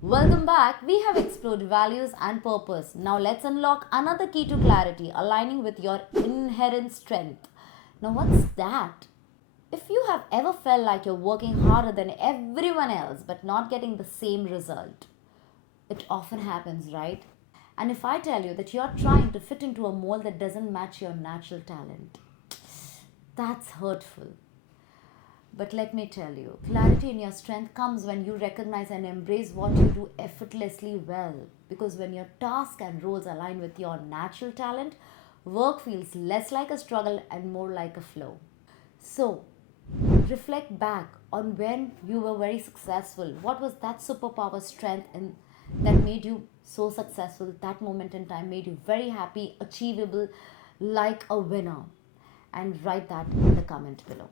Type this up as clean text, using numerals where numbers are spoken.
Welcome back. We have explored values and purpose. Now let's unlock another key to clarity, aligning with your inherent strength. Now, what's that? If you have ever felt like you're working harder than everyone else but not getting the same result, it often happens, right? And if I tell you that you're trying to fit into a mold that doesn't match your natural talent, that's hurtful. But let me tell you, clarity in your strength comes when you recognize and embrace what you do effortlessly well. Because when your tasks and roles align with your natural talent, work feels less like a struggle and more like a flow. So, reflect back on when you were very successful. What was that superpower strength and that made you so successful? That moment in time made you very happy, achievable, like a winner. And write that in the comment below.